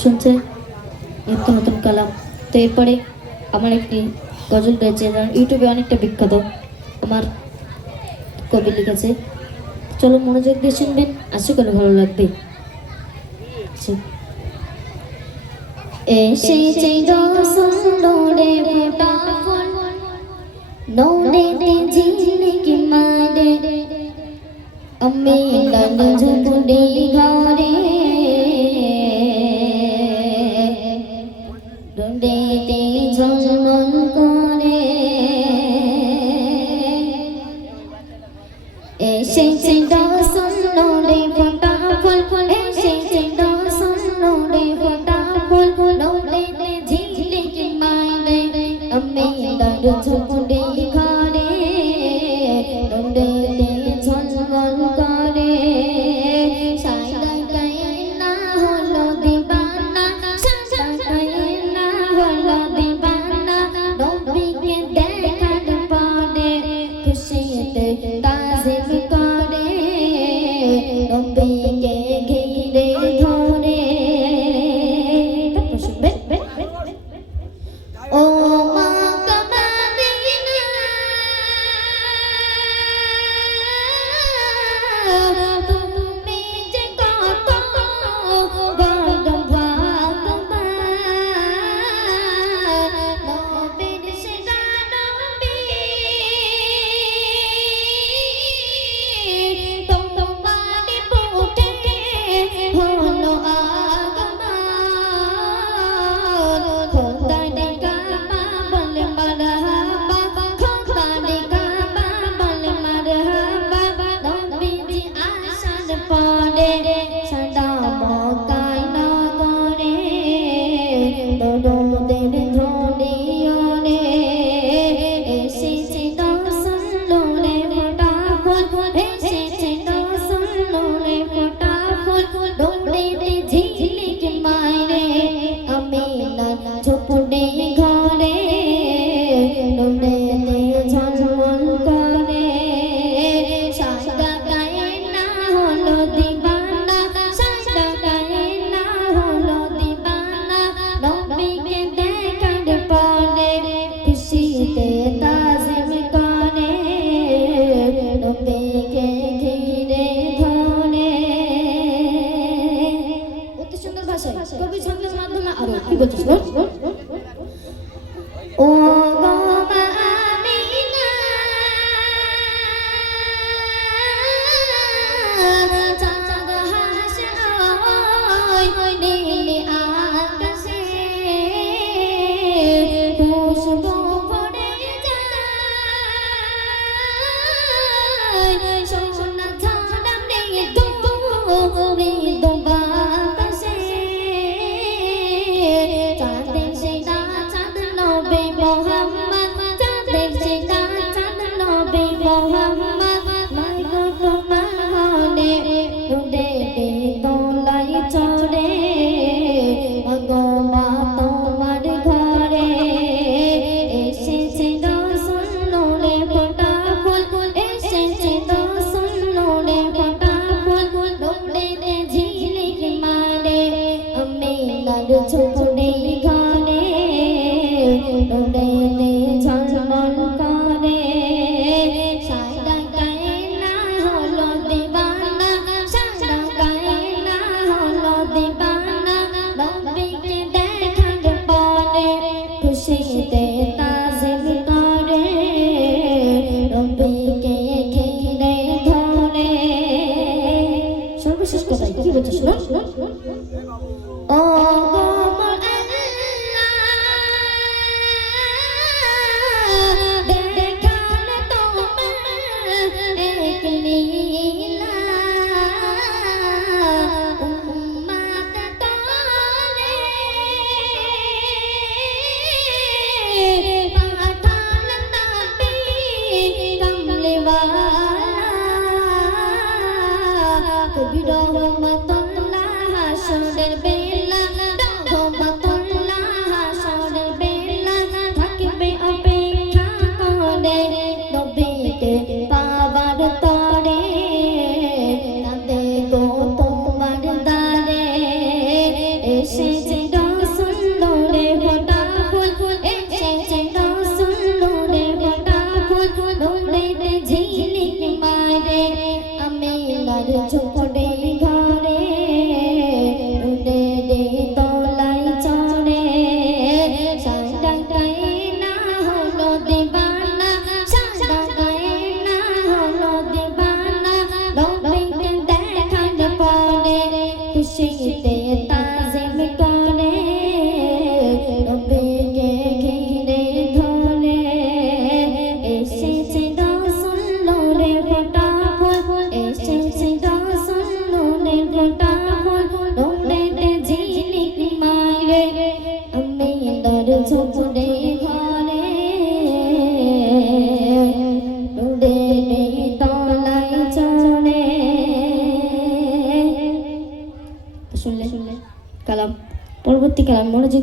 শুনছে নিত্য নতুন কালাম। তো এরপরে আমার একটি গজল রয়েছে, ইউটিউবে অনেকটা বিখ্যাত, আমার কবি লিখেছে। চলো মনোযোগ দিয়ে শুনবেন, আশা করি ভালো লাগবে। এসেছে রসুলোরে ফোটা ফুল, নৌরেতে ঝিলিক মারে, আমি লাল ঝুপুরি ঘরে, রোদেতে ঝলমল করে। এসেছে রসুলোরে ফোটা ফুল, এসেছে রসুলোরে ফোটা ফুল, নৌরেতে ঝিলিক মারে, আমি লাল ঝুপুরি ঘরে, রোদেতে ঝলমল করে। সাদা গায়ে না হলো দিবানা, সাদা গায়ে না হলো দিবানা, নবীকে দেখার পরে খুশিতে তাজিম করে, নবীকে ঘিরে ধরে। ও মা কামাদিনা, তুমি যে কত বড় ভাগ্যবান, নবীর সেরা নবী, তোমার বুকে হলো আগমন। খোদা রে কাবা বলে মারহাবা, খোদা রে কাবা বলে মারহাবা, নবীজি আসার পরে সাদা মক্কায় নগরে, দরুদের ধ্বনি ওরে। এসেছে রসুলোরে ফোটা ফুল, এসেছে রসুলোরে ফোটা ফুল, নৌরেতে ঝিলিক মারে, আমি লাল ঝুপুরি ঘরে, নৌরেতে ঝলমল করে। সাদা গায়ে না হলো দিবানা, সাদা গায়ে না হলো দিবানা, নবীকে দেখার পরে খুশিতে তাজিম করে, নবীকে ঘিরে ধরে। অতি সুন্দর ভাষায় কবি ছন্দের মাধ্যমে আরো কি বলছিস? ও গো মা আমিনা, চাঁদ হাসে ওই নীল আকাশে, খুশবু ভরে যায়, সোনা ঝাড়া মৃদু বাতাসে। চাঁদের সেরা চাঁদ নবী মুহাম্মদ, চাঁদের সেরা চাঁদ নবী মুহাম্মদ, মাগো তোমার হলে উড়ে দোলাই চড়ে, মাগো মা তোমার ঘরে। এসেছে রসুলোরে ফোটা ফুল, এসেছে রসুলোরে ফোটা ফুল, নৌরেতে ঝিলিক মারে, আমি লাল ঝুপুরি ঘরে, নৌরেতে ঝলমল করে। সাদা গায়ে না হলো দিবানা, সাদা গায়ে না হলো দিবানা, নবীকে দেখার পরে খুশিতে তাজিম করে, নবীকে ঘিরে ধরে। সর্বশেষ কথায় কি বলছিস? ও গো এসেছে রাসূল নূরে ফোটা ফুল এসেছে রাসূল নূরে ফোটা ফুল নূরেতে ঝিলিক মারে আমিনার ঝুপড়ে ঘরে নূরের তলায় চড়ে সারা গায়ে না হলো দিবানা সারা গায়ে না হলো দিবানা নবীকে দেখার পরে খুশিতে তাজিম করে নবীকে ঘিরে ধরে এসেছে রাসূল নূরে ফোটা ফুল এসেছে রাসূল নূরে ফোটা ফুল নূরেতে ঝিলিক মারে আমিনার ঝুপড়ে ঘরে নূরের তলায় চড়ে। শুনলে কালাম, পরবর্তী কালাম মনোযোগ